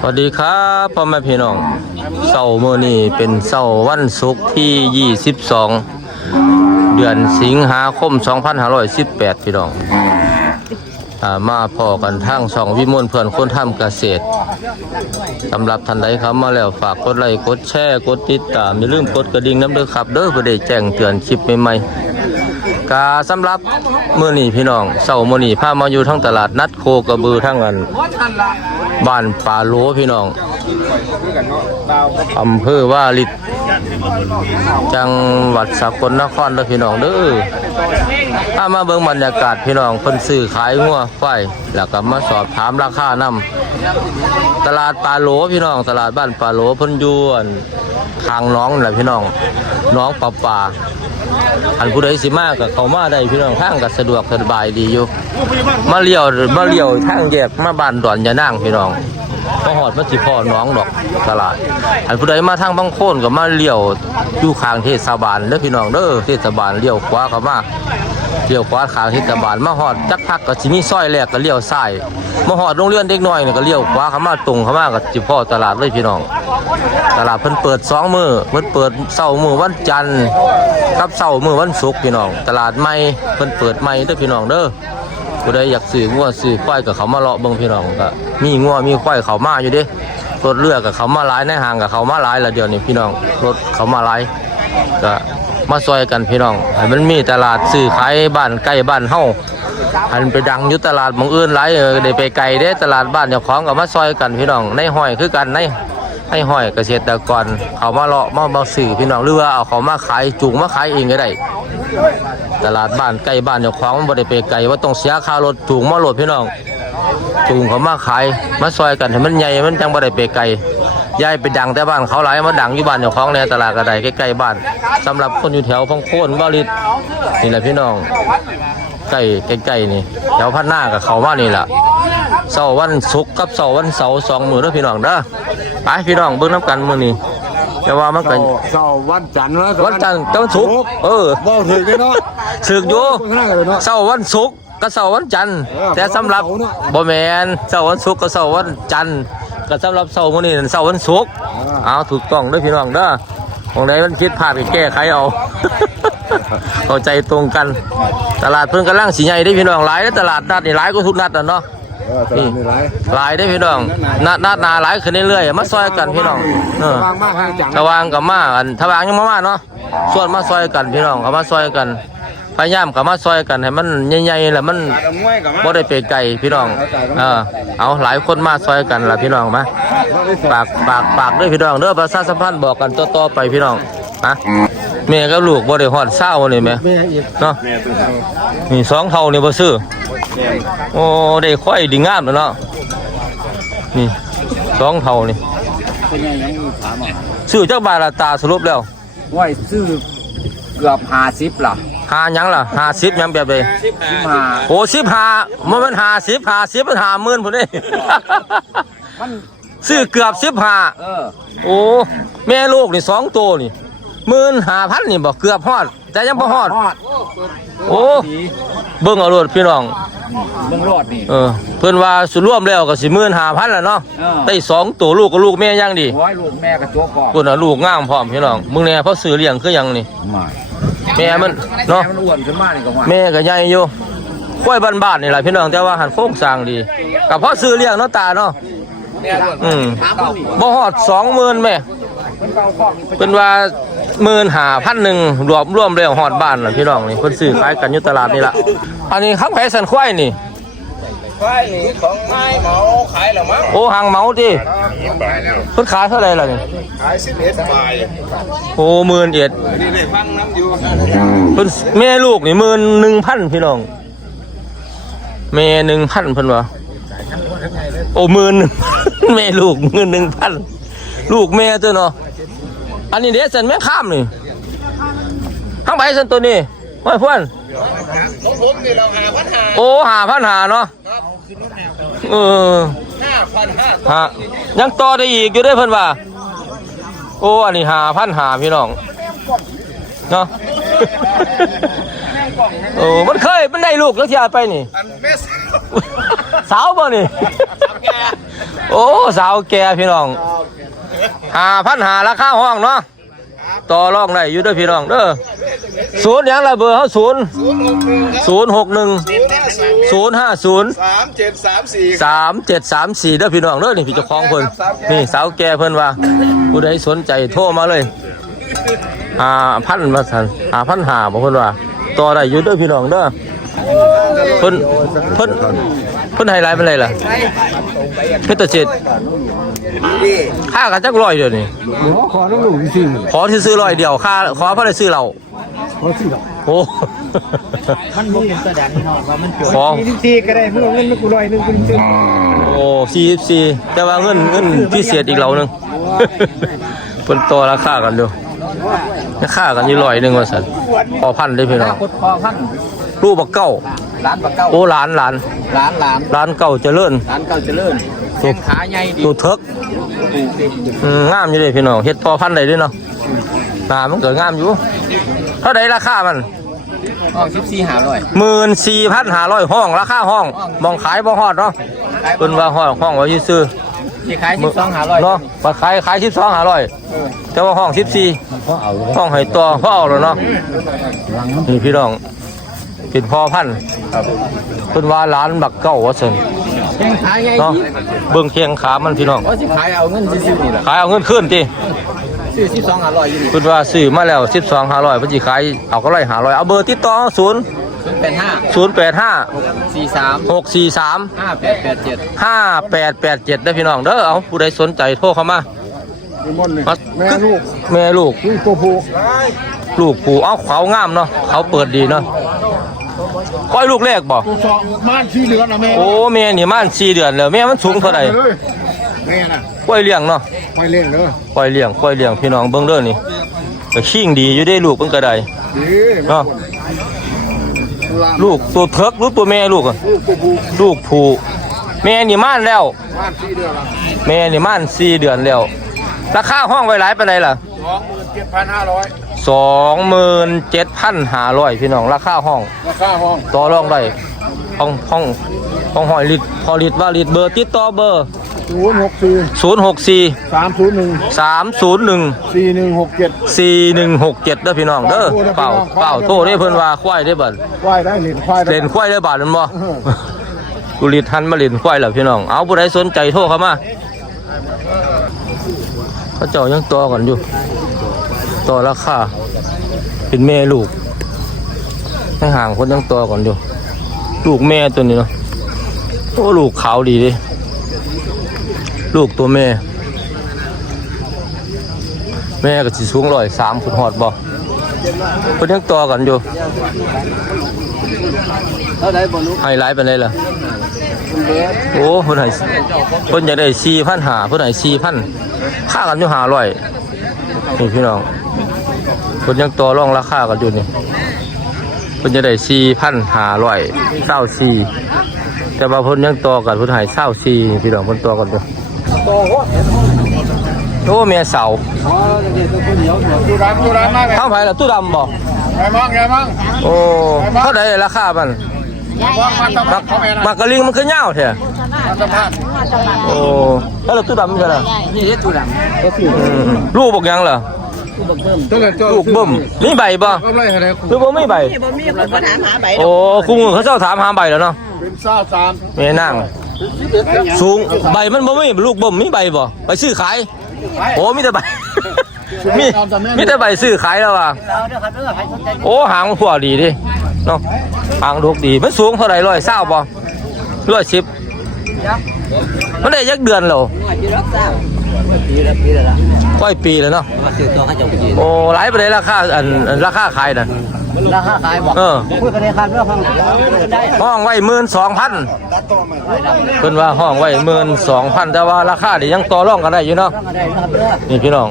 สวัสดีครับพ่อแม่พี่น้องเสาร์มื้อนี้เป็นเสาร์วันศุกร์ที่ 22 เดือนสิงหาคม 2518 พี่น้องอามาพอกันทั้งสองวิมลเพื่อนคนทำเกษตรสำหรับท่านใดครับมาแล้วฝากกดไลค์กดแชร์กดติดตามอย่าลืมกดกระดิ่งน้ำเด้อครับเด้อเพื่อได้แจ้งเตือนคลิปใหม่ๆ กาสำหรับมื้อนี้พี่น้องเสาร์มื้อนี้พามาอยู่ทั้งตลาดนัดโคกระบือทั้งกันบ้านป่าโลพี่น้อง อำเภอว่าลิตจังหวัดสกลนครเด้อพี่น้องเด้อถ้ามาเบิ่งบรรยากาศพี่น้องเพิ่นซื้อขายงัวควายแล้วก็มาสอบถามราคานํตลาดป่าโลพี่น้อง ตลาดบ้านป่าโลเพิ่นอยู่อั่นทางน้องนั่นแหละพี่น้องน้องป่าป่าอันผู้ใดสิมาก็เข้ามาได้พี่น้องทางก็สะดวกสบายดีอยู่ มาเลี้ยวมาเลี้ยวทางแยกมาบ้านดอนยะนางพี่น้อง มาหอดมาสิพ่อน้องดอกตลาด อันผู้ใดมาทางบางโคนก็มาเลี้ยวอยู่ข้างเทศบาลเด้อพี่น้องเด้อเทศบาลเลี้ยวขวาเข้ามาเลี้ยวขวาข้างเทศบาลมาหอดจักพักก็สิมีซอยแรกก็เลี้ยวซ้ายมาหอดโรงเรียนเด็กน้อยนี่ก็เลี้ยวขวาเข้ามาตรงเข้ามาก็สิพ่อตลาดเลยพี่น้อง ตลาดเพิ่นเปิดสองมือเพิ่นเปิดเสาร์มือวันจันทร์กับเสาร์มือวันศุกร์พี่น้อง ตลาดใหม่เพิ่นเปิดใหม่เด้อพี่น้องเด้อ ผู้ใดอยากซื้องัวซื้อควายก็เขามาเลาะเบิ่งพี่น้องก็มีงัวมีควายเขามาอยู่ด้รถเรือกับเขามาหลายในห้างกับเขามาหลายละเดียวนี้พี่น้องรถเขามาหลายก็มาซอยกันพี่น้องให้มันมีตลาดซื้อขายบ้านใกล้บ้านเฮาหันไปดังยู่ตลาดมองอื่นหลายเออได้ไปไกลเด้ตลาดบ้านเจ้าของก็มาซอยกันพี่น้องในห้อยคือกันใน ให้หอยเกษตรกรเขามาเลาะมามาสื่อพี่น้องหรือว่าเอาเขามาขายจุงมาขายเองก็ได้ตลาดบ้านใกล้บ้านเจ้าของมันบ่ได้ไปไกลว่าต้องเสียค่ารถจูงมาโหลดพี่น้องจูงเขามาขายมาซอยกันให้มันใหญ่มันจังบ่ได้ไปไกลย้ายไปดังแต่บ้านเขาหลายมาดังอยู่บ้านเจ้าของในตลาดก็ไดใกล้ๆบ้านสำหรับคนอยู่แถวพังโคนวาริดนี่แหละพี่น้องใกล้ใกล้ๆนี่แถวพันหน้ากับเขามานี่แหละ เสาร์วันศุกร์กับเสาร์วันเสาร์สองมื้อเด้อพี่น้องเด้อไปพี่น้องเบิ่งน้ำกันมื้อนี้แต่ว่ามันก็เสาร์วันจันทร์แล้ววันจันทร์กับวันศุกร์เออบ่ถึงเลยเนาะสึกอยู่ข้างหน้าเลยเนาะเสาร์วันศุกร์กับเสาร์วันจันทร์เออแต่สำหรับเสาร์เนอะบ่แม่นเสาร์วันศุกร์กับเสาร์วันจันทร์ก็สำหรับเสาร์มื้อนี้เสาร์วันศุกร์เอาถูกต้องเด้อพี่น้องเด้อของใดมันคิดพลาดก็แก้ไขเอาเข้าใจตรงกัน ตลาดเพิ่นกำลังสิใหญ่เด้อพี่น้องหลายเด้อตลาดนัดนี่หลายกว่าทุกนัดน่ะเนาะ เออตลาดนี่หลายหลายได้อพี่น้องนัดนัดหนาหลายขึ้นเรื่อยๆมาซอยกันพี่น้องเออวางมากห้างจังทวางกับมาอันทวางยังมามาเนาะส่วนมาซอยกันพี่น้องเอามาซอยกันพยายามกับมาซอยกันให้มันใหญ่ๆแหละมันบ่ได้ไปไกลพี่น้องเออเอาหลายคนมาซอยกันล่ะพี่น้องมาปากปากปากด้วยพี่น้องเด้อประชาสัมพันธ์บอกกันต่อๆไปพี่น้อง นะแม่กับลูกบ่ได้ฮอดเศร้านี่แม่แม่อีกเนาะนี่สองเท่านี่บ่ซื้อโอ้ได้ค่อยดีงามแล้วเนาะนี่สองเท่านี่เป็นไงยังถามอะซื้อจักบาทละตาสรุปแล้วว่าซื้อเกือบห้าสิบล่ะหาหยังล่ะหาสิบยังแบบเลยสิบห้าโอ้สิบหามันมันหาสิบหาสิบมันหาหมื่นพุ่นนี่มันซื้อเกือบสิบหาเออโอ้แม่ลูกนี่สองตัวนี่ หมื่นหาพันนี่บอกเกือบฮอด แต่ยังบ่ฮอดฮอด โอ้เบิ่งเอาโลดพี่น้อง เบิ่งรอดนี่ เออ เพิ่นว่าสุรวมแล้วก็สิหมื่นหาพันแล้วเนาะ เออ ได้สองตัวลูกกับลูกแม่ยังดีหัวลูกแม่กระโจกก่อนคนน่ะลูกงามพร้อมพี่น้อง มึงเนี่ยเขาซื้อเลี้ยงคือหยังนี่ไม่แม่มันเนาะแม่มันอ้วนขึ้นมานี่ก็ว่าแม่ก็ใหญ่อยู่กล้วยบ้านๆนี่แหละพี่น้องแต่ว่าหันโครงสร้างดีกับพ่อซื้อเลี้ยงเนาะตาเนาะอืมบ่ฮอด20,000แม่เป็นว่า 15,000รวมรวมแล้วฮอดบ้านน่ะพี่น้องนี่เพิ่นซื้อขายกันอยู่ตลาดนี่ล่ะอันนี้ครับไผสันควายนี่ ควายนี่ของไม้เหมาขายแล้วมั้งโอ้หางเมาติเพิ่นขายเท่าไหร่ล่ะนี่ขายสิบเอ็ดบาทโอ้หมื่นเอ็ดนี่ได้ฟังน้ำอยู่เพิ่นแม่ลูกนี่หมื่นหนึ่งพันพี่น้องแม่หนึ่งพันเพิ่นว่าโอ้หมื่นแม่ลูกหมื่นหนึ่งพันลูกแม่ตัวเนาะ อันนี้เด็สันแม่ข้ามนี่ทั้งใบสันตัวนี้ห้อยพวนของผมนี่เราหาพันหาโอ้หาพันหาเนาะเออห้าพันห้าฮะยังต่อได้อีกอยู่ได้อเพิ่นว่าโอ้อันนี้หาพันหาพี่น้องเนาะโอ้มันเคยมันได้ลูกแล้วที่เอาไปนี่อันแม่สาวสาวบ่นี่โอ้สาวแก่พี่น้อง หาพันหาราคาห้องเนาะต่อรองได้อยู่เด้อพี่น้องเด้อศูนย์หยังละเบอร์เขาศูนย์ศูนย์หกหนึ่งครับศูนย์หกหนึ่งศูนย์ห้าศูนย์ศูนย์ห้าศูนย์สามเจ็ดสามสี่สามเจ็ดสามสี่เด้อพี่น้องเด้อนี่พี่เจ้าของเพิ่นนี่สาวแก่เพิ่นว่าผู้ใดสนใจโทรมาเลยอ่าพันมาสันอ่าพันหาบอกเพิ่นว่าต่อได้อยู่เด้อพี่น้องเด้อเพิ่นเพิ่นเพิ่นไฮไลท์เป็นไรล่ะเพชรเจ็ด ค่ากันจักร้อยเดียวนี่ขอน้องหนูจริงขอที่ซื้อร้อยเดียวค่าขอเพื่อได้ซื้อเราขอสิดอกโอ้มันมีแสดงนอกว่ามันจบขอทีก็ได้เมื่อเงินมันกูลอยนึงกูซื้อโอ้สี่สี่แต่ว่าเงินเงินพิเศษอีกเหล่านึงเพิ่นต่อราคากันอยู่ราคากันอยู่ร้อยหนึงว่าซั่นพอพันได้พี่น้องคดคอพันรูปบักเก้า ร้านปลาเก้าโอ้หลานหลานร้านร้านหลานเก้าเจริญร้านเก้าเจริญ แข้งขาใหญ่ดีตัวเถิกอืมงามอยู่เด้พี่น้องเฮ็ดพอพันได้ด้วยเนาะหน้ามันก็งามอยู่ เท่าใดราคามันห้องสิบสี่หาร้อย14,500ห้องราคาห้องมองขายบ่ฮอดเนาะเพิ่นว่าห้องห้องไว้ซื่อที่ขายสิบสองหาร้อยๆเนาะว่าขายขาย12,500แต่ว่าห้อง14เพราะเอาห้องให้ตัวพ่อเอาแล้วเนาะนี่พี่น้องเป็นพ่อพันธุ์เพิ่นว่าร้านบักเก้าว่าซั่น แข้งขาใหญ่เนาะดีเบิ่งเคียงขามันพี่น้องว่าสิขายเอาเงินซื้อๆนี่แหละขายเอาเงินคืนติซื้อสิบสองหาร้อยอยู่นี่เพิ่นว่าซื้อมาแล้ว 12 500เพิ่นสิขายเอาก็ร้อย500เอาเบอร์ติดต่อ0ศูนย์แปดห้า085สี่สาม643ห้าแปดแปดเจ็ด5887ได้อพี่น้องเด้อเอาผู้ใดสนใจโทรเข้ามามาแม่ลูกแม่ลูก ลูกตัวผู้ลูกผู้เอาเขางามเนาะเขาเปิดดีเนาะ ค่อยลูกแรกบ่ตัวสองม่านที่เหลือนะแม่โอ้แม่นี่มันสี่เดือนแล้วแม่มันสูงเท่าไหร่แม่น่ะกล้วยเลี้ยงเนาะไปเล่นเด้อ กล้วยเลี้ยงกล้วยเลี้ยงพี่น้องเบิ่งเด้อนี่ก็ชิงดีอยู่ได้ลูกเพิ่นก็ได้ดีเนาะลูกตัวเทิกหรือตัวแม่ลูกอะลูกตัวผู้ลูกผู้แม่นี่ม่านแล้ว ม่านที่เหลือละแม่นี่ม่านสี่เดือนแล้วราคาห้องไว้หลายปานใดล่ะ สองหมื่นเจ็ดพันห้าร้อย 27,500พี่น้องราคาห้อง ราคาห้องต่อรองได้ห้องห้องห้องหอยลิตรพอลิตรว่าลิตรเบอร์ติดต่อเบอร์ศูนย์หกสี่064สามศูนย์หนึ่ง301สี่หนึ่งหกเจ็ดสี่หนึ่งหกเจ็ดเด้อพี่น้องเด้อเป่าเป่าโทษได้เพิ่นว่าควายได้บัดควายได้เหรียญควายได้เล่นควายได้บาดนั่นบ่กุลิทันมาเล่นควายแล้วพี่น้องเอาผู้ใดสนใจโทรเข้ามาเขาเจ้ายังต่อกันอยู่ ต่อราคาเป็นแม่ลูกยังห่างคนยังต่อกันอยู่ลูกแม่ตัวนี้เนาะโอ้ลูกขาวดีดิลูกตัวแม่ แม่ก็สิสูงร้อยสามฟุตหอดบ่เพิ่นยังต่อกันอยู่เท่าไรบอลูกให้หลายปานใดล่ะโอ้เพิ่นให้เพิ่นอยากได้4,000หาเพิ่นให้4,000ค่ากันอยู่500นี่พี่น้อง เพิ่นยังต่อรองราคากันอยู่นี่เพิ่นจะได้4,500 24แต่ว่าเพิ่นยังต่อกันเพิ่นให้24พี่น้องเพิ่นต่อกันอยู่โตโหโอ้แม่เสาอ๋อเด็กตัวคนเหนียวเหนียวดูร้านดูร้านมากเลยเท่าไผล่ะตู้ดำบ่ไงมั่งไงมั่งโอ้เท่าใดราคามันมั่งมาตะมัพักดเขาแม่นะมักกะลิงมันคือยาวแท้มาตะพัดโอ้แล้วเราตู้ดำมันจะล่ะนี่เด็ดดูหลังก็คืออืมลูกบอกยังเหรอ ตัวเล็กลูกเบิ่มมีใบบ่ก็ไรอะไรหรือบ่มีใบบ่มีคนมาถามหาใบโอ้คู่มือเขาเจ้าถามหาใบแล้วเนาะเป็นซ่าสามแม่นางสูงใบมันบ่มีลูกเบิ่มมีใบบ่ไปซื้อขาย โอ้มีแต่ใบ มีมีแต่ใบซื้อขายแล้วอะโอ้หางมันพวดีดิเนาะหางดกดีมันสูงเท่าไหร่ร้อยเศร้าบ่ร้อยสิบมันได้ยักเดือนแล้วที่รักษา ปีละปีละละก้อยปีแล้วเนาะมาซื้อตัวเขาจะกินโอ้หลายไปเลยราคาอันอันราคาขายน่ะราคาขายบอกเออคุยกันในคันเรื่องฟังได้ห้องไว้หมื่นสองพันเพิ่นว่าห้องไว้หมื่นสองพันแต่ว่าราคาดิยังต่อรองกันได้อยู่เนาะได้นะครับเด้อนี่พี่น้อง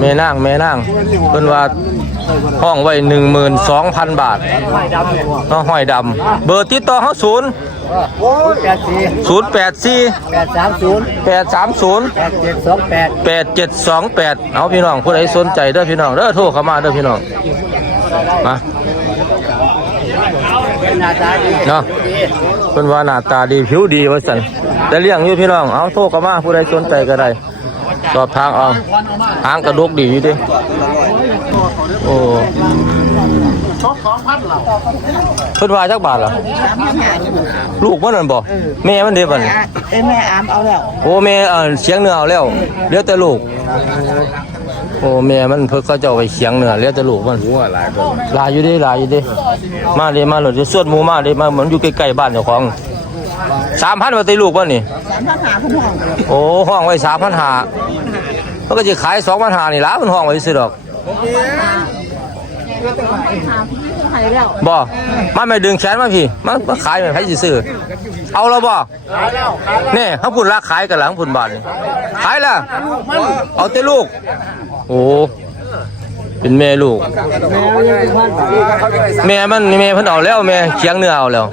แม่นางแม่นางเพิ่นว่าห้องไว้หนึ่งหมื่นสองพันบาทไม่ดำหัวเนาะห้อยดำเบอร์ติดต่อเขาศูนย์ แปดสี่ศูนย์แปดสี่แปดสามศูนย์แปดสามศูนย์แปดเจ็ดสองแปดแปดเจ็ดสองแปดเอาพี่น้องผู้ใดสนใจเด้อพี่น้องเด้อโทรเข้ามาเด้อพี่น้องมาหน้าตาดีเนาะเพิ่นว่าหน้าตาดีผิวดีว่าซั่นแต่เลี้ยงอยู่พี่น้องเอาโทรเข้ามาผู้ใดสนใจก็ได้สอบทางเอาหางกระดกดีอยู่เดิโอ้ เพิ่นว่าจักบาทล่ะลูกมันนั่นบ่แม่มันเด้บัดนี้เอ้ยแม่อามเอาแล้วโอ้แม่เอ่อเสียงเหนือเอาแล้วเหลือแต่ลูกโอ้แม่มันเพิ่นเขาเจ้าไปเสียงเหนือเหลือแต่ลูกมันหัวหลายหลายอยู่เดิหลายอยู่เดิมาเด้มาเลยส่วนหมู่มาเด้มามันอยู่ใกล้ๆบ้านเจ้าของ3,000ว่าติลูกบ่นี่สามพันหาพันห่วงโอ้ห้องไว้3,500มันก็สิขาย2,500นี่ล่ะมันห้องไว้ซื่อดอกไทยแล้ว บ่มาแม่ดึงแขนมาพี่มามาขายแม่ไผสิซื้อเอาแล้วบ่นี่เฮาพูดราขายกันหลังพุ่นบาทนี่ขายแล้วเอาแต่ลูก โอ้เป็นแม่ลูก แม่มันแม่เพิ่นเอาแล้วแม่เคียงเนื้อเอาแล้ว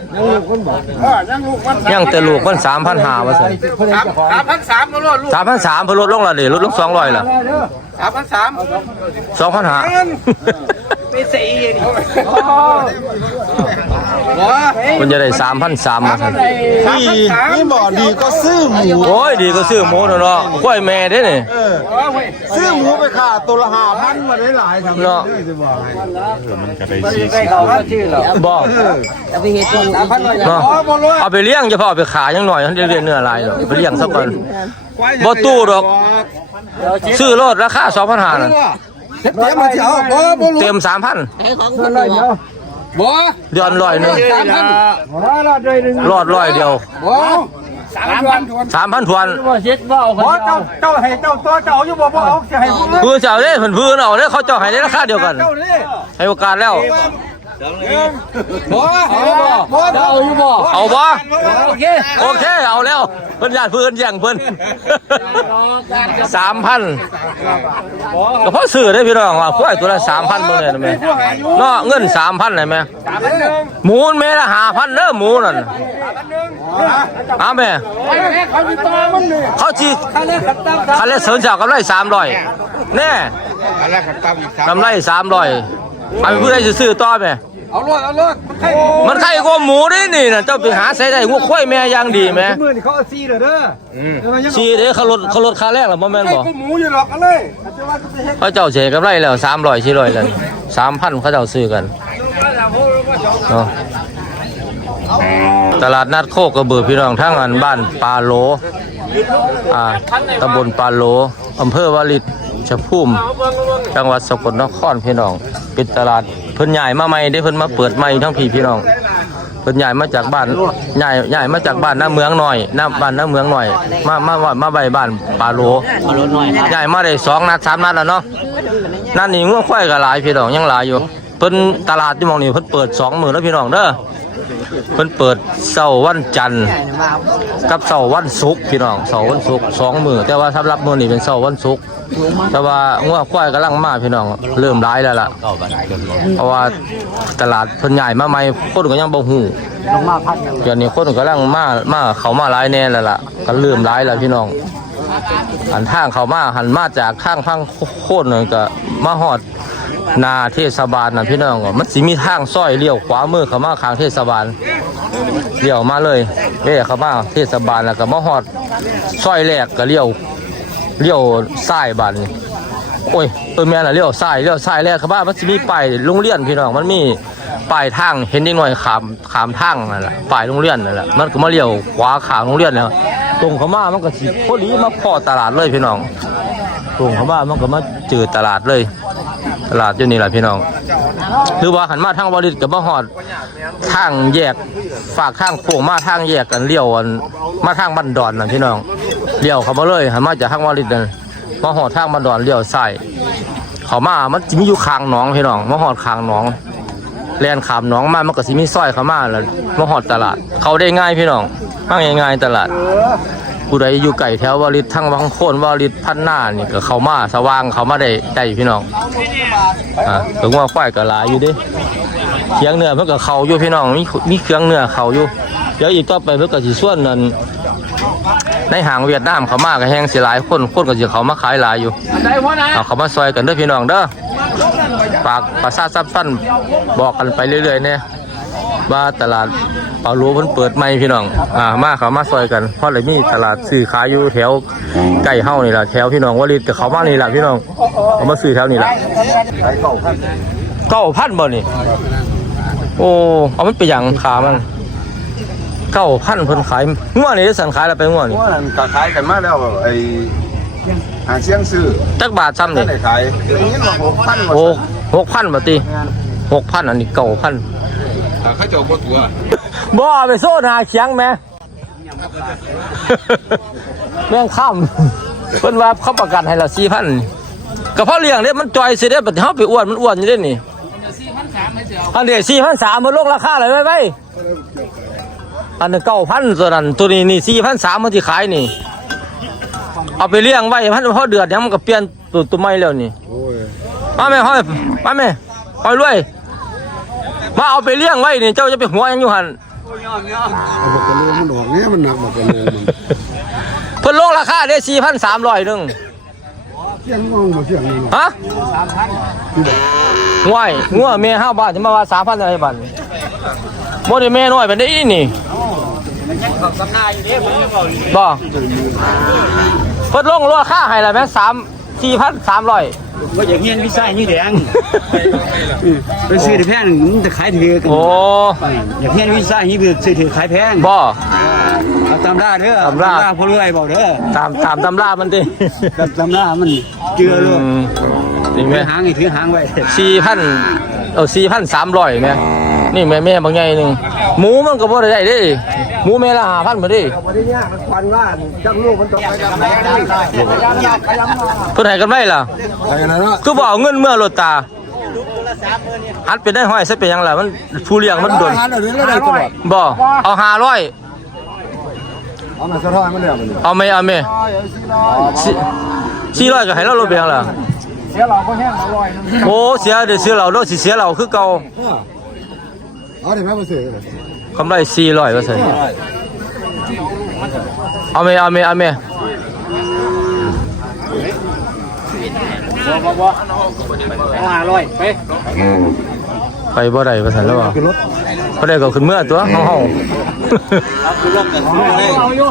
ยังแต่ลูกมัน3,500ว่าซั่นสามพันสามก็รอดลูก3,300เพิ่นลดลงแล้วเด้ลดลง200ล่ะสามพันสาม2,500ไม่สี่นี่บ่ มันจะได้3,300มาซั่นดีนี่บ่ดีก็ซื้อหมูโอ้ยดีก็ซื้อหมูเนาะกล้วยแม่เด้นี่ซื้อหมูไปขาตัวละห้าพันมาได้หลายครับเนาะใกล้เขาก็ชื่อหรอบ่จะไปเฮ็ดตัวสามพันหน่อยเนาะเอาไปเลี้ยงจะพอเอาไปขายยังหน่อยเรียนเนื้อลายเนาะไปเลี้ยงสักก่อนบ่ตู้ดอกซื้อรถราคา2,500น่ะ เต็มมาเจ้าบ่บ่รู้เต็ม3,000ให้ของคนเลยบ่เดือนร้อยหนึงหัวเราด้วยหนึ่งรอดร้อยเดียวบ่สามพันทวน3,000ทวนว่าเช็ดว่าเอาเจ้าเจ้าให้เจ้าตัวเจ้าอยู่บ่บ่เอาจะให้พวกคือเจ้าเด้เพิ่นพื้นเอาเด้เขาเจ้าให้ได้ราคาเดียวกันเจ้านี่ให้โอกาสแล้ว บ่บ่เจ้าอยู่บ่เอาบ่โอเคโอเคเอาแล้วเพิ่นญาติเพิ่นแย่งเพิ่น3,000ก็พอซื้อได้พี่น้องว่าควายตัวละ3,000บ่ได้แม่เนาะเงิน3,000ได้แม่หมูแม่ละ5,000เด้อหมูนั่นอ้าแม่เขาติดต่อมันนี่เขาสิคันนี้ขัดตามคันละเสริญจากกำไร300แน่อะไรขัดตามอีกสามกำไร300 เอาไปผู้ใดสิซื้อต่อแม่เอารถเอารถมันใครมันใครกว่าหมูนี่นี่น่ะเจ้าไปหาใส่ได้หัวควายแม่อย่างดีแม่มือนี่เขาเอาซีเด้อเด้อชีเด้เขาลดเขาลดค่าแรงแล้วบ่แม่นใครบ่ก็หมูอยู่หรอกกันเลยเขาเจ้าเสียกำไรแล้ว300 400แล้ว3,000เขาเจ้าซื้อกันเนาะตลาดนัดโคกระบือพี่น้องทั้งอันบ้านปาโลอ่าตำบลปาโลอำเภอวาริต ชะพุ่มจังหวัดสกลนครพี่น้องเป็นตลาดเพิ่นใหญ่มาใหม่ได้เพิ่นมาเปิดใหม่ทั้งพี่พี่น้องเพิ่นย้ายมาจากบ้านย้ายย้ายมาจากบ้านหน้าเมืองหน่อยหน้าบ้านหน้าเมืองหน่อย มามามามาใบบ้านป่าโลย้ายมาได้สองนัดสามนัดแล้วเนาะนั่นนี่งัวควายก็หลายพี่น้องยังหลายอยู่เพิ่นตลาดที่มองนี่เพิ่นเปิดสองหมื้อแล้วพี่น้องเด้อเพิ่นเปิดเสาร์วันจันทร์กับเสาร์วันศุกร์พี่น้องเสาร์วันศุกร์สองมื้อแต่ว่าสำหรับมื้อนี้เป็นเสาร์วันศุกร์ แต่ว่างัวควายกำลังมาพี่น้อง เริ่มหลายแล้วล่ะ เพราะว่าตลาดเพิ่นใหญ่มาใหม่คนก็ยังบ่ฮู้ลงมาพันเดี๋ยวนี้คนกำลังมามาเขามาหลายแน่แล้วล่ะ ก็เริ่มหลายแล้วพี่น้องหันทางเขามาหันมาจากทางพังโค่นเลยก็มาหอดนาเทศบาลนะพี่น้องมันสิมีทางซอยเลี้ยวขวามือเขามาข้างเทศบาลเลี้ยวมาเลยเอ้เขามาเทศบาลแล้วก็มาหอดซอยแรกก็เลี้ยว เลี้ยวซ้ายบานนี่โอ้ยเออแม่น่ะเลี้ยวซ้ายเลี้ยวซ้ายแรกเขาบ้านมันสิมีป้ายโรงเรียนพี่น้องมันมีป้ายทางเห็นเด็กหน่อยขามขามทางนั่นแหละป้ายโรงเรียนนั่นแหละมันก็มาเลี้ยวขวาขางโรงเรียนแล้วตรงเขามามันก็สิพอดีมาพอตลาดเลยพี่น้อง ตรงเขามามันก็มาเจอตลาดเลย ตลาดอยู่นี่แหละพี่น้องหรือว่าหันมาทางวาริตกับมาหอดทางแยกฝากทางโป่งมาทางแยกกันเลี้ยวอันมาทางบันดอนนะพี่น้อง เลี้ยวเขามาเลยหันมาจากทางวาริตนั่นมาหอดทางบันดอนเลี้ยวใส่เขามามันจะมีอยู่คางหนองพี่น้องมาหอดคางหนองแลนขามหนองมามันก็สิมีซอยเขามาแล้วมาหอดตลาด เขาได้ง่ายพี่น้องมาง่ายๆตลาดผู้ใดอยู่ไก่แถววาริตทั้งวังโคนวาริตพันหน้านี่ก็เขามาสว่างเขามาได้ได้พี่น้องอ่าถึงว่าควายก็หลายอยู่ดิเคียงเนื้อเพิ่นก็เขาอยู่พี่น้องมีมีเครื่องเนื้อเขาอยู่เดี๋ยวอีกต่อไปเพิ่นก็สิส่วนนั้น ในห่างเวียดนามเขามาก็แห้งสิหลายคนคนก็สิเขามาขายหลายอยู่เอาเขามาซอยกันเด้อพี่น้องเด้อฝากประชาสัมพันธ์บอกกันไปเรื่อยๆเนี่ยว่าตลาดปลาหลัวเพิ่นเปิดใหม่พี่น้อง อ่า มาเขามาซอยกัน เพราะเลยมีตลาดซื้อขายอยู่แถวใกล้เฮานี่ล่ะแถวพี่น้องวลิตกับเขามานี่ล่ะพี่น้องเอามาซื้อแถวนี่ล่ะเก้าพันบ่นี่ โอ้ เอามันไปหยังขามัน เก้าพันเพิ่นขายงัวนี่ได้สั่งขายแล้วไปงัวนี่ว่านั่นก็ขายกันมาแล้วไอ้หาเชียงซื้อจักบาทซ้ำนั่นี่นได้ขายอย่างนี้มาหกพันโอ้หกพันบาติหกพันอันนี้เก้าพันเขาจะเอาตัวบ่เอาไปโซ่หนาเคียงแม่แม่งข้ามเพิ่นว่าเขาประกันให้เราสี่พันก็เพราะเลี้ยงเด้มันจอยสิเด้บัดเฮาไปอ้วนมันอ้วนอยู่เด้นี่อันเดียวสี่พันสามมันลงราคาเลยไว้ไว้ อันนี้เก้าพันตัวนั้นตัวนี้นี่สี่พันสามมันที่ขายนี่ เอาไปเลี้ยงไว้พันพอเดือดยังมันก็เปลี่ยนตัวตัวใหม่แล้วนี่มาแม่ห้อยมาแม่ห้อยรวยมาเอาไปเลี้ยงไว้นี่เจ้าจะไปหัวหยังอยู่หันเอาบอกกระโลมันออกเนี่ยมันหนักบอกกระโลมันเพิ่นลงราคาได้สี่พันสามร้อยหนึ่งเสียงงงมาเสียงนี่ฮะง่วยงัวเมียห้าบาทจะมาว่าสามพันอะไรบาทโมเดลเมียน้อยเป็นได้อีนี่ บ่เพิ่นลงราคาให้ละแม่สามสี่พันสามร้อยก็อย่างเงี้ยพี่ชายนี่แดงไปซื้อที่แพงมันจะขายถือกันโอ้อย่างเงี้ยพี่ชายนี่คือซื้อถือขายแพงบ่เอาตามราเด้อตามราพอรวยบอกเด้อตามตามตำรามันดิตามรามันเจือลูกอืมนี่ถืแม่อหางไอ้ถือหางไว้สี่พันเออสี่พันสามร้อยแม่ นี่แม่แม่บางไงหนึ่งหมูมันก็บ่ได้ได้ด้หมูแม่ละหาพันมาดิวันนี้เนี่ยมันควันว่าจังลูกมันตกไปกับแม่ได้เพิ่นให้กันไว้ล่ะคือบ่เอาเงินเมื่อรถตาอัดเป็นได้ห้อยซะเป็นยังล่ะมันผู้เลี้ยงมันโดนอาหารเดี๋ยวนี้เราได้ตลอดบ่เอาหาร้อยเอามาสะท้อนมันเลยมันเอาไมเอาไหมสี่ร้อยก็ให้เราลดไปหยังล่ะเสียเราก็แห้งอร่อยโอ้เสียเดี๋ยวเสียเราโดนสิเสียเราคือเก่า เอาเดี๋ยวแม่มาเสียกำไรสี่ร้อยว่าซั่นเอาไหมเอาไหมเอาไหมห้าร้อยไปไปบ่ได้ว่าซั่นแล้วว่าบ่ได้ก็ขึ้นเมื่อตัวเฮาเฮา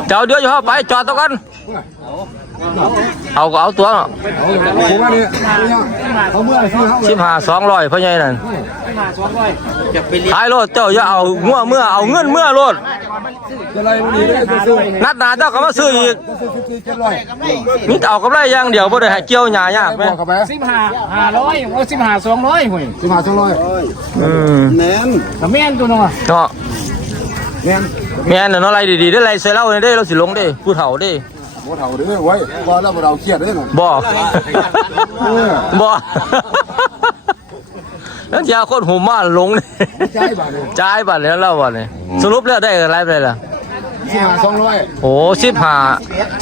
เจ้าเดี๋ยวจะเข้าไปจอดตรงกัน เอาก็เอาตัวผมว่าเนี่ยเขาเมื่อซื้อเขาสิบห้าสองร้อยพ่อใหญ่นั่นขายรถเจ้าอย่าเอางัวเมื่อเอาเงินเมื่อรถจะอะไรมันดีได้จะซื้อนัดหนาเจ้าก็มาซื้ออีกจะซื้อซื้อเจ็ดร้อยนี่เอากำไรอย่างเดียวบ่ได้ให้เกี่ยวหญ้ายากไหมบอกกับแม่สิบห้าห้าร้อยโอ้สิบห้าสองร้อยห่วยสิบห้าสองร้อยอืมแน่นกับแม่นตัวนึงอะเนาะแน่นแม่นเนาะอะไรดีๆได้ไรใส่เหล้าเนี่ยได้เราสิลงเด้ผู้เฒ่าเด้บ่เท่าเด้อไว้ว่าแล้วเราเครียดเด้อน่ะบ่บ่นั่นยาคนหูม่านลงนี่ใจบาทเลยจ่ายบัตรแล้วเราบัตรนี่สรุปแล้วได้อะไรไปล่ะ สิบห้าสองร้อยโอ้สิบห้า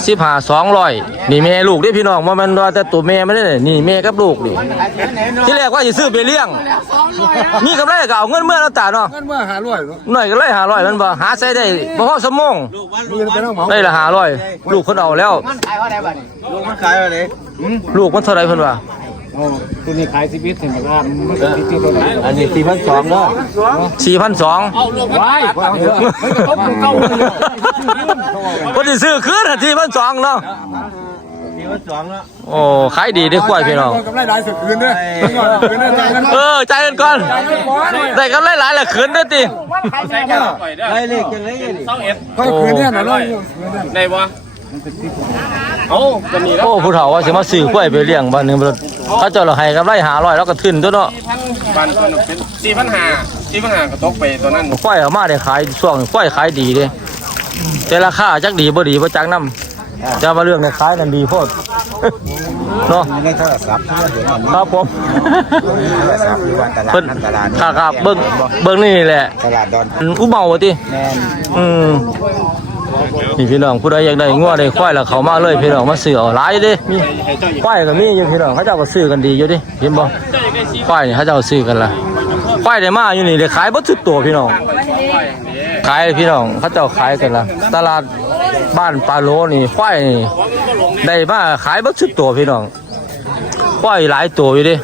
สิบห้าสองร้อยนี่แม่ลูกเด้พี่น้องว่ามันว่าแต่ตัวแม่ไม่ได้นี่แม่กับลูกดิที่แรกว่าจะซื้อไปเลี้ยงนี่กำไรก็เอาเงินเมื่อแล้วตาเนาะเงินเมื่อหาร้อยเนาะหน่อยก็เลยหาร้อยมันบ่หาใส่ได้บ่พอสมองมือไปนั่งเหมาได้ละหาร้อยลูกคนเอาแล้ว ลูกมันขายอะไรลูกมันเท่าไรเพิ่นว่า ตัวนี้ขายสิบเอ็ดเห็นไหมครับมันก็ติดตัวไหนอันนี้สี่พันสองเนาะสี่พันสองว้ายเขาปลูกเก่าเลยคนที่ซื้อคืนสี่พันสองเนาะสี่พันสองเนาะโอ้ขายดีได้ควายพี่น้องกำไรหลายสุดคืนเด้อคืนเด้อใจกันเออใจายกันก่อนได้กำไรหลายแหละคืนเด้อติได้เลขกันเลยนี่ก็คืนเนี่ยนะร้อยได้บ่เอาจะมีแล้วโอ้ผู้เฒ่าว่าสิมาซื้อกล้วยไปเลี้ยงบ้านหนึงบ่ เขาเจ้าละให้กำไรหาร้อยแล้วก็ทึนตัวเนาะบันตัวนึงเป็นสี่พันห้าสี่พันห้าก็ตกไปตัวนั้นควายเอามาได้ขายช่วงควายขายดีเด้แต่ราคาจักดีบ่ดีบ่จักนำจะมาเรื่องในขายนั่นดีโพดเนาะในโทรศัพท์ที่เราเห็นครับผมโทรศัพท์หรือว่าตลาดเพิ่นนัดตลาดครับครับเบิ่งเบิ่งนี่แหละตลาดดอนอุเมาว่าติแมนอืม นี่พี่น้องผู้ใดอยากได้งัวได้ควายแล้วเขามาเลยพี่น้องมาซื้อเอาหลายเด้มีควายก็มีอยู่พี่น้องเขาเจ้าก็ซื้อกันดีอยู่ดิเห็นบ่ควายนี่เขาเจ้าซื้อกันละควายได้มาอยู่นี่ได้ขายบ่ทุกตัวพี่น้องขายพี่น้องเขาเจ้าขายกันละตลาดบ้านปลาโลนี่ควายนี่ได้มาขายบ่ทุกตัวพี่น้องควายหลายตัวอยู่ดิ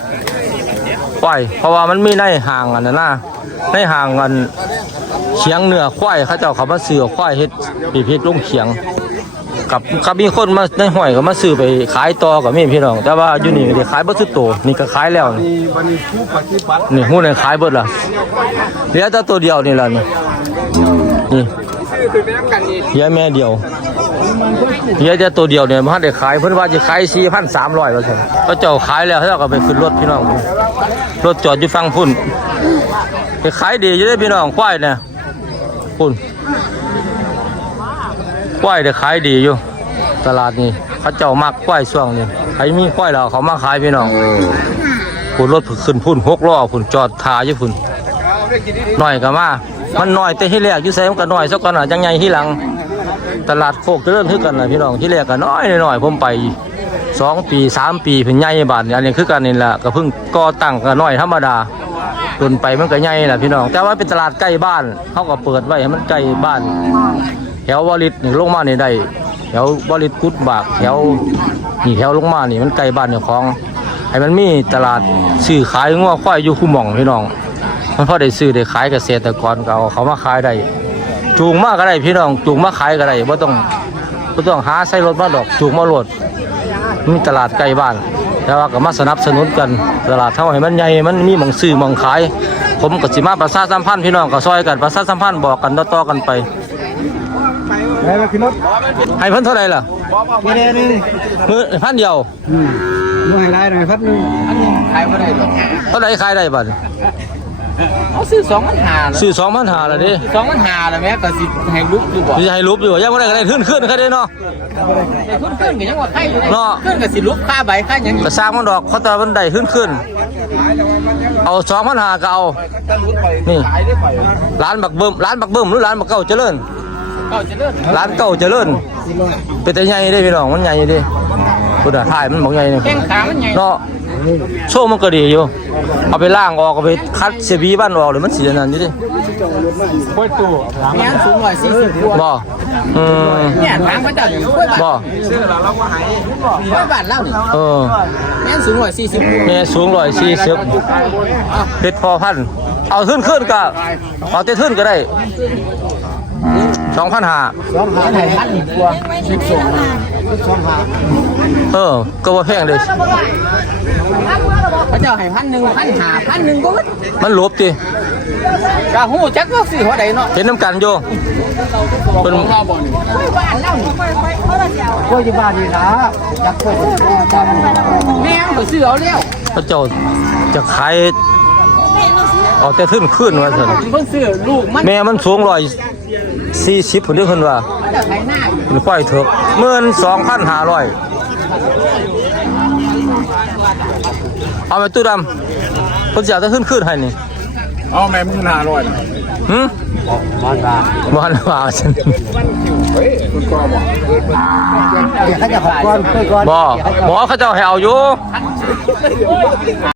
ควายเพราะว่ามันมีในห่างอันนั้นนะในห่างกัน เขียงเนื้อควายเขาเจ้าเขามาซื้อควายเฮ็ดปีพริกลงเขียง กับกับมีคนมาในห้อยก็มาซื้อไปขายต่อกับมีพี่น้อง แต่ว่าอยู่นี่ได้ขายบ่สุดโตนี่ก็ขายแล้ว นี่วันนี้ผู้ปฏิบัตินี่ฮู้นี่ขายเบิดล่ะเหลือแต่ตัวเดียวนี่ล่ะนี่นี่เหลือแม่เดียวเหลือแต่ตัวเดียวเนี่ยมันได้ขายเพิ่นว่าจะขาย4,300ว่าซั่นก็เจ้าขายแล้วเขาก็ไปขึ้นรถพี่น้องรถจอดอยู่ฝั่งพุ่น ขายดีอยู่เด้พี่น้องควายเนี่ยพุ่นควายเดี๋ยวขายดีอยู่ ตลาดนี้เขาเจ้ามักควายช่วงนี้ใครมีควายเราเขามาขายพี่น้องพุ่นรถขึ้นพุ่นหกล้อพุ่นจอดทาอยู่พุ่นหน่อยก็มามันหน่อยแต่ที่แรกยู่ใส่มันก็หน่อยสักก่อนอะยังไงที่หลัง ตลาดโคกจะเริญคือกันนะพี่น้องที่แรกก็น้อยหน่อยผมไปสองปีสามปีเป็นใหญ่บาทอันนี้คือกันนี่แหละก็เพิ่งก่อตั้งก็น้อยธรรมดา จนไปมันก็ใหญ่แหละพี่น้อง แต่ว่าเป็นตลาดใกล้บ้านเขาก็เปิดไว้ให้มันใกล้บ้าน แถววาริดนี่ลงมานี่ได้แถววาริดกุดบากแถวนี่แถวลงมานี่มันใกล้บ้านเจ้าของให้มันมีตลาดซื้อขายงัวควายอยู่คู่หม่องพี่น้อง มันพอได้ซื้อได้ขายเกษตรกรก็เอาเขามาขายได้จูงมาก็ได้พี่น้องจูงมาขายก็ได้บ่ต้องบ่ต้องหาใส่รถมาดอกจูงมาโหลดมีตลาดใกล้บ้าน แต่ว่าก็มาสนับสนุนกันตลาดเท่าให้มันใหญ่มันมีหมองซื้อหมองขาย ผมก็สิมาประชาสัมพันธ์พี่น้องก็ซอยกันประชาสัมพันธ์บอกกันต่อๆกันไปไปไปขึ้นรถให้เพิ่นเท่าไหร่ล่ะไม่ได้นึงมือพันเดียวอืมดูให้ลายหน่อยพัดหนึงขายไม่ได้หรอกเท่าไหร่ขายได้บัด เขาซื้อสองพันหาแล้วซื้อสองพันหาละดิสองพันหาแล้วแม่ก็สิให้ลุกดูบ่สิให้รูปอยู่ยังบ่ได้ก็ได้ขึ้นขึ้นแค่ได้เนาะแต่ขึ้นขึ้นก็ยังว่าไข่อยู่เนาะขึ้นก็สิลุกค่าใบค่าหยังก็สร้างมันดอกเขาแต่มันได้ขึ้นขึ้นเอาสองพันหาก็เอานี่ร้านบักเบิ่มร้านบักเบิ่มหรือร้านบักเก้าเจริญก็จะเลิกร้านเก้าเจริญเป็นแต่ใหญ่เด้พี่น้องมันใหญ่เด้พุทธถ่ายมันบอกใหญ่เนี่ยแข้งขามันใหญ่เนาะ โชว์มันก็ดีอยู่เอาไปล่างออกเอาไปคัดเสียบีบ้านออกหรือมันเสียนั่นอยู่ดิแม่นสูงกว่าสี่สิบกว่าบ่อืมเนี่ยทางพระเจ้าอย่างกล้วยบาทบ่กล้วยบาทเล่านี่เออแม่นสูงกว่าสี่สิบกว่าแม่สูงร้อยสี่สิบเพชรพอพันธุ์เอาขึ้นขึ้นก็เอาเต้ขึ้นก็ได้ สองพันห้าสองหาไทยพันกว่าสิบสองสองหาเออ ก็ว่าแพงเลยพระเจ้าให้พันหนึ่งพันหาพันหนึ่งก็มันหลบดิกะหูจักว่าสิหัวใดเนาะเห็นน้ำกันโยเป็นกล้วยที่บ้านนี่นะจักกล้วยแม่งก็ซื้อเอาแล้วพระเจ้าจะขายเอาแต่ขึ้นขึ้นว่าเถอะเพิ่งซื้อลูกมันแม่มันสูงร้อย สี่สิบผมเรียกคนว่าพระเจ้าไทยหน้าอยู่เป็นควายเถอะเมื่อนสองพันห้าร้อยเอาไปตู้ดำคนจะเอาแต่ขึ้นขึ้นให้นี่เอาแม่มึงหาร้อยหืมบ้านบาบ้านบาฉันเขาจะขอก่อนไปก่อนบ่หมอเขาเจ้าให้เอาอยู่